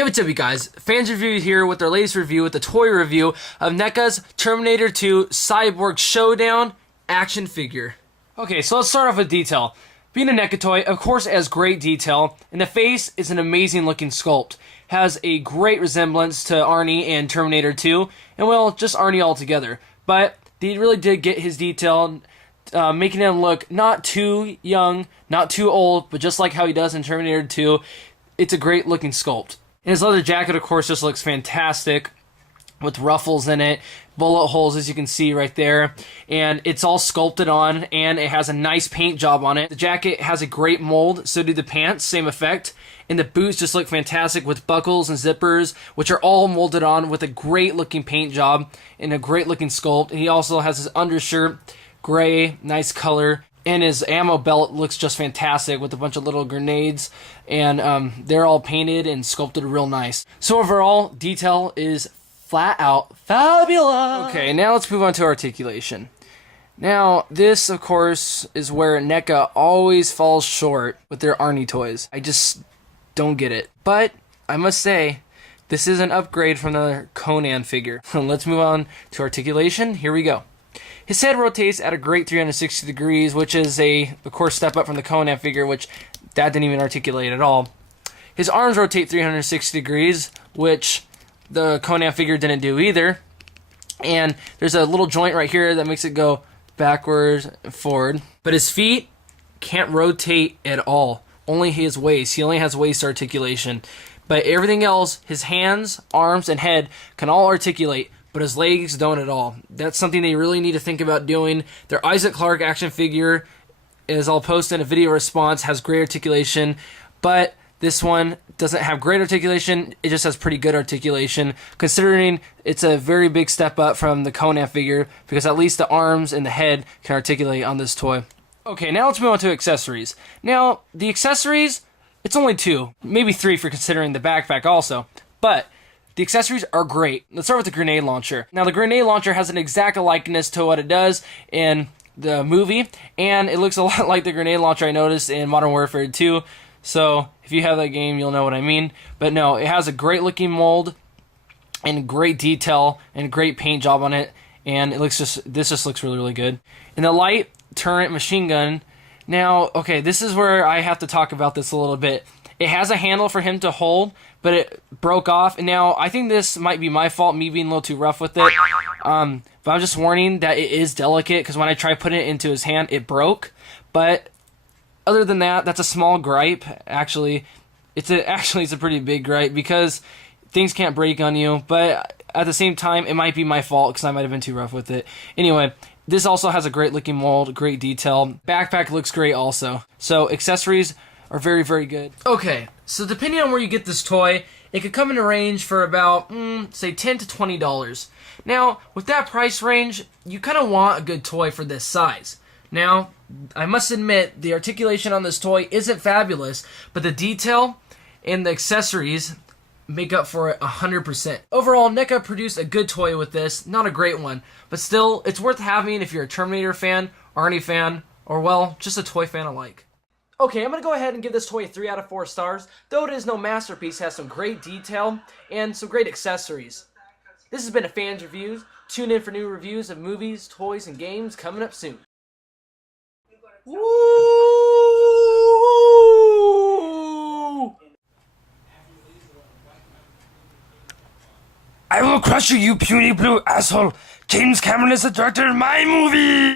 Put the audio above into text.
Hey, what's up, you guys? Fans Review here with their latest review, with the toy review of Neca's Terminator 2 Cyborg Showdown action figure. Okay, so let's start off with detail. Being a Neca toy, of course, it has great detail, and the face is an amazing looking sculpt. Has a great resemblance to Arnie and Terminator 2, and well, just Arnie altogether. But they really did get his detail, making him look not too young, not too old, but just like how he does in Terminator 2. It's a great looking sculpt. And his leather jacket, of course, just looks fantastic with ruffles in it, bullet holes, as you can see right there. And it's all sculpted on, and it has a nice paint job on it. The jacket has a great mold, so do the pants, same effect. And the boots just look fantastic with buckles and zippers, which are all molded on with a great looking paint job and a great looking sculpt. And he also has his undershirt, gray, nice color. And his ammo belt looks just fantastic with a bunch of little grenades, and they're all painted and sculpted real nice. So overall, detail is flat out fabulous. Okay, now let's move on to articulation. Now, this, of course, is where Neca always falls short with their Arnie toys. I just don't get it. But I must say, this is an upgrade from the Conan figure. Let's move on to articulation. Here we go. His head rotates at a great 360 degrees, which is of course, step up from the Conan figure, which that didn't even articulate at all. His arms rotate 360 degrees, which the Conan figure didn't do either. And there's a little joint right here that makes it go backwards and forward. But his feet can't rotate at all. Only his waist. He only has waist articulation. But everything else, his hands, arms, and head can all articulate, but his legs don't at all. That's something they really need to think about doing. Their Isaac Clarke action figure, as I'll post in a video response, has great articulation, but this one doesn't have great articulation. It just has pretty good articulation, considering it's a very big step up from the Conan figure, because at least the arms and the head can articulate on this toy. Okay, now let's move on to accessories. Now, the accessories, it's only 2, maybe 3 for considering the backpack also, but the accessories are great. Let's start with the grenade launcher. Now, the grenade launcher has an exact likeness to what it does in the movie, and it looks a lot like the grenade launcher I noticed in Modern Warfare 2. So, if you have that game, you'll know what I mean. But no, it has a great looking mold and great detail and great paint job on it, and this just looks really, really good. And the light turret machine gun. Now, okay, this is where I have to talk about this a little bit. It has a handle for him to hold, but it broke off. And now, I think this might be my fault, me being a little too rough with it. But I'm just warning that it is delicate, because when I tried putting it into his hand, it broke. But other than that, that's a small gripe. Actually, it's a pretty big gripe, because things can't break on you. But at the same time, it might be my fault, because I might have been too rough with it. Anyway, this also has a great looking mold, great detail. Backpack looks great also. So accessories are very, very good. Okay, so depending on where you get this toy, it could come in a range for about, say, $10 to $20. Now, with that price range, you kind of want a good toy for this size. Now, I must admit, the articulation on this toy isn't fabulous, but the detail and the accessories make up for it 100%. Overall, Neca produced a good toy with this, not a great one, but still, it's worth having if you're a Terminator fan, Arnie fan, or, well, just a toy fan alike. Okay, I'm going to go ahead and give this toy a 3 out of 4 stars. Though it is no masterpiece, it has some great detail and some great accessories. This has been a Fans Reviews. Tune in for new reviews of movies, toys, and games coming up soon. Woo! I will crush you, you puny blue asshole! James Cameron is the director of my movie!